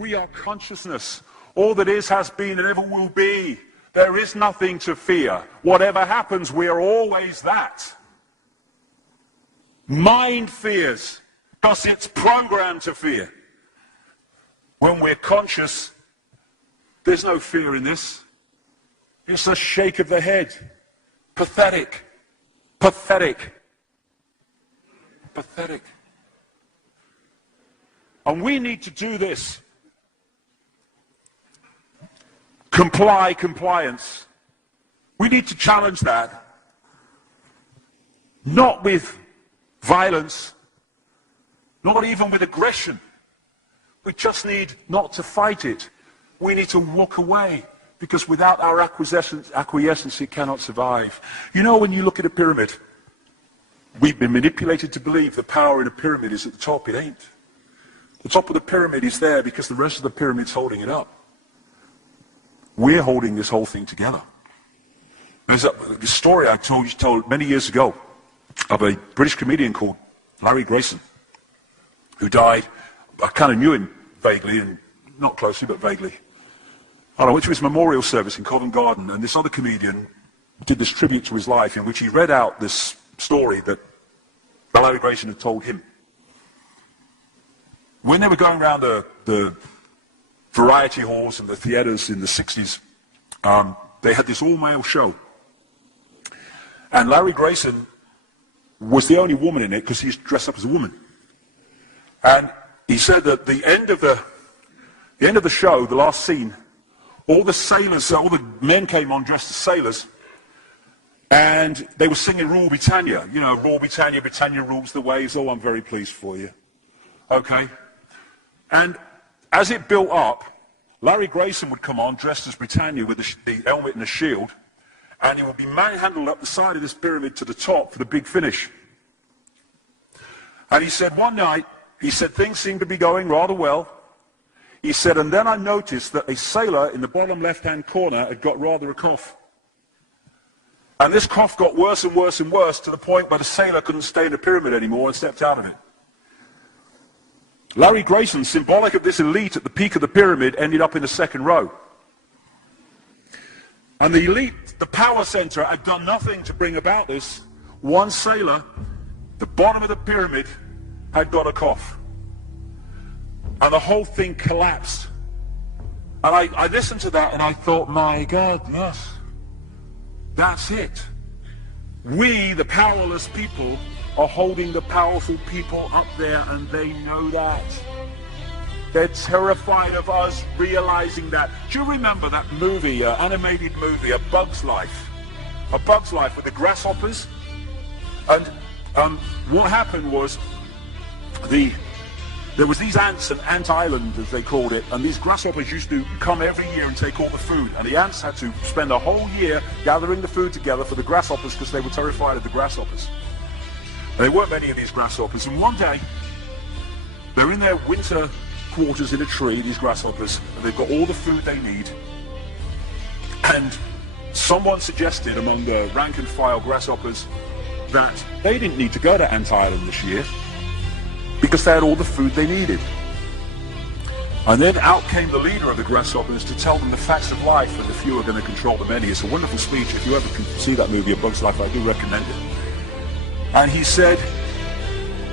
We are consciousness. All that is, has been, and ever will be. There is nothing to fear. Whatever happens, we are always that. Mind fears, because it's programmed to fear. When we're conscious, there's no fear in this. It's a shake of the head. Pathetic. Pathetic. Pathetic. And we need to do this. Compliance. We need to challenge that. Not with violence, not even with aggression. We just need not to fight it. We need to walk away, because without our acquiescence, it cannot survive. You know, when you look at a pyramid, we've been manipulated to believe the power in a pyramid is at the top. It ain't. The top of the pyramid is there because the rest of the pyramid's holding it up. We're holding this whole thing together. There's a story I told many years ago of a British comedian called Larry Grayson, who died. I kind of knew him vaguely, and not closely, but vaguely. I went to his memorial service in Covent Garden, and this other comedian did this tribute to his life in which he read out this story that Larry Grayson had told him. When they were going around the variety halls and the theatres in the 60s, they had this all-male show. And Larry Grayson was the only woman in it because he's dressed up as a woman. And he said that the end of the show, the last scene, all the sailors, all the men came on dressed as sailors, and they were singing Rule Britannia. You know, Rule Britannia, Britannia rules the waves. Oh, I'm very pleased for you. Okay. And as it built up, Larry Grayson would come on dressed as Britannia with the helmet and the shield, and he would be manhandled up the side of this pyramid to the top for the big finish. And he said one night, he said things seemed to be going rather well. He said, and then I noticed that a sailor in the bottom left-hand corner had got rather a cough. And this cough got worse and worse and worse to the point where the sailor couldn't stay in the pyramid anymore and stepped out of it. Larry Grayson, symbolic of this elite at the peak of the pyramid, ended up in the second row. And the elite, the power center, had done nothing to bring about this. One sailor, the bottom of the pyramid, had got a cough. And the whole thing collapsed. And I listened to that and I thought, my God, yes, that's it. We, the powerless people, are holding the powerful people up there, and they know that. They're terrified of us realizing that. Do you remember that movie, animated movie, A Bug's Life? A Bug's Life with the grasshoppers? And what happened was there was these ants, and Ant Island as they called it, and these grasshoppers used to come every year and take all the food, and the ants had to spend a whole year gathering the food together for the grasshoppers because they were terrified of the grasshoppers. And there weren't many of these grasshoppers, and one day they're in their winter quarters in a tree, these grasshoppers, and they've got all the food they need, and someone suggested among the rank and file grasshoppers that they didn't need to go to Ant Island this year because they had all the food they needed. And then out came the leader of the grasshoppers to tell them the facts of life, and the few are going to control the many. It's a wonderful speech. If you ever can see that movie, A Bug's Life, I do recommend it. And he said,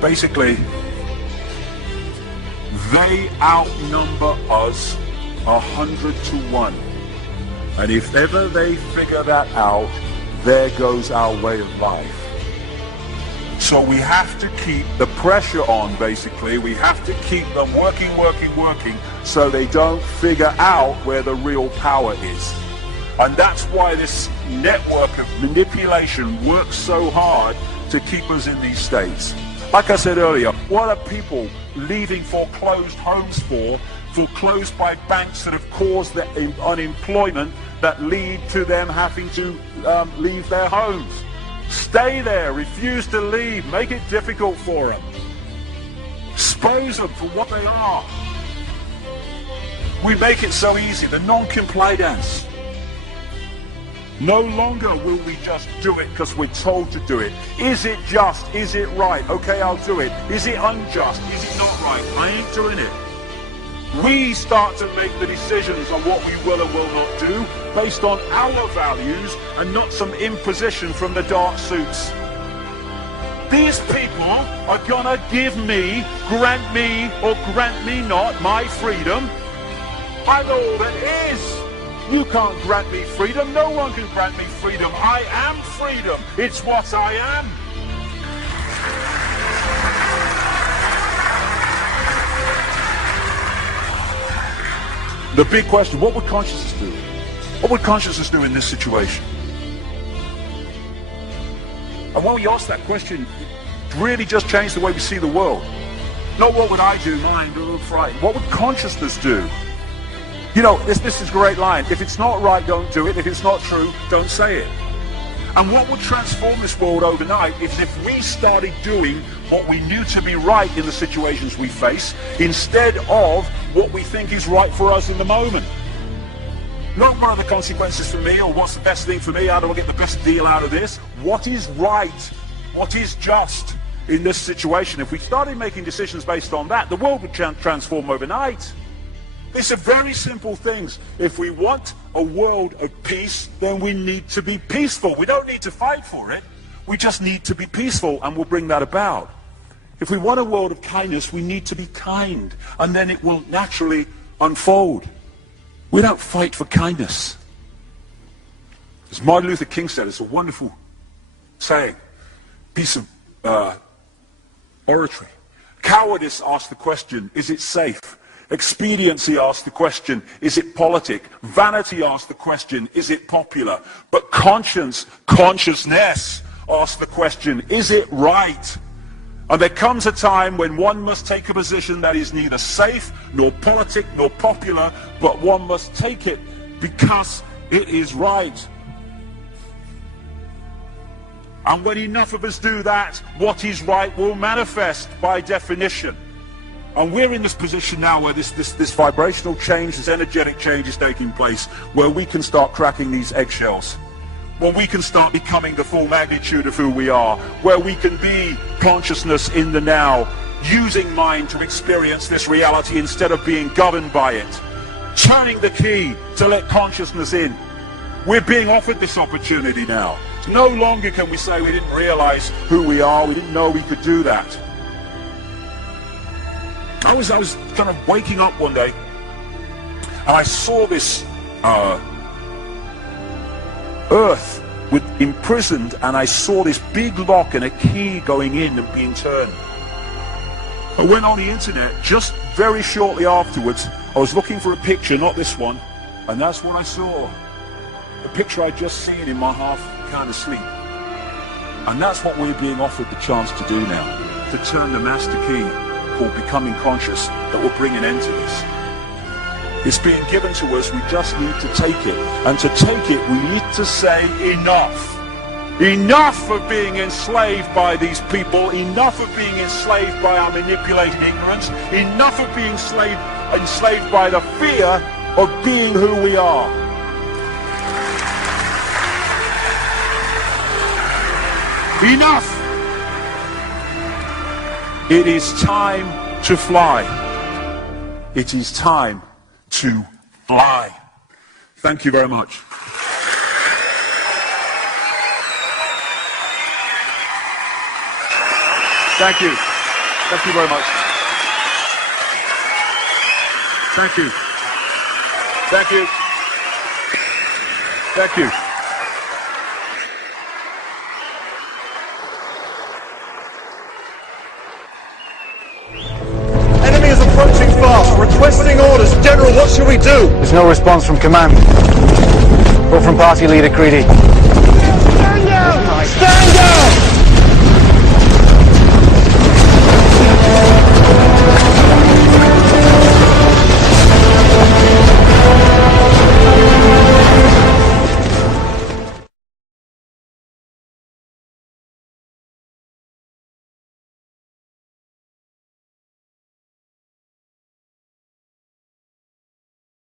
basically, they outnumber us 100 to 1. And if ever they figure that out, there goes our way of life. So we have to keep the pressure on, basically. We have to keep them working, so they don't figure out where the real power is. And that's why this network of manipulation works so hard to keep us in these states. Like I said earlier, what are people leaving foreclosed homes for? Foreclosed by banks that have caused the unemployment that lead to them having to leave their homes. Stay there, refuse to leave, make it difficult for them. Expose them for what they are. We make it so easy, the non-compliance. No longer will we just do it because we're told to do it. Is it just? Is it right? Okay, I'll do it. Is it unjust? Is it not right? I ain't doing it. We start to make the decisions on what we will and will not do based on our values and not some imposition from the dark suits. These people are gonna give me, grant me, or grant me not my freedom. I'm all that is. You can't grant me freedom. No one can grant me freedom. I am freedom. It's what I am. The big question, what would consciousness do? What would consciousness do in this situation? And when we ask that question, it really just changed the way we see the world. Not what would I do, mind, or frightened. What would consciousness do? You know, this is a great line. If it's not right, don't do it. If it's not true, don't say it. And what would transform this world overnight is if we started doing what we knew to be right in the situations we face, instead of what we think is right for us in the moment. Not what are the consequences for me, or what's the best thing for me, how do I get the best deal out of this? What is right? What is just in this situation? If we started making decisions based on that, the world would transform overnight. These are very simple things. If we want a world of peace, then we need to be peaceful. We don't need to fight for it. We just need to be peaceful, and we'll bring that about. If we want a world of kindness, we need to be kind, and then it will naturally unfold. We don't fight for kindness. As Martin Luther King said, it's a wonderful saying, piece of oratory. Cowardice asks the question, is it safe? Expediency asks the question, is it politic? Vanity asks the question, is it popular? But consciousness asks the question, is it right? And there comes a time when one must take a position that is neither safe, nor politic, nor popular, but one must take it because it is right. And when enough of us do that, what is right will manifest by definition. And we're in this position now where this vibrational change, this energetic change is taking place, where we can start cracking these eggshells, where we can start becoming the full magnitude of who we are, where we can be consciousness in the now, using mind to experience this reality instead of being governed by it, turning the key to let consciousness in. We're being offered this opportunity now. No longer can we say we didn't realize who we are, we didn't know we could do that. I was kind of waking up one day, and I saw this earth imprisoned, and I saw this big lock and a key going in and being turned. I went on the internet just very shortly afterwards. I was looking for a picture, not this one, and that's what I saw. The picture I'd just seen in my half kind of sleep. And that's what we're being offered the chance to do now, to turn the master key called becoming conscious that will bring an end to this. It's being given to us, we just need to take it. And to take it, we need to say enough. Enough of being enslaved by these people, enough of being enslaved by our manipulated ignorance, enough of being enslaved by the fear of being who we are. Enough! It is time to fly. It is time to fly. Thank you very much. Thank you. Thank you very much. Thank you. Thank you. Thank you. Enemy is approaching fast, requesting orders. General, what should we do? There's no response from command or from party leader Creedy.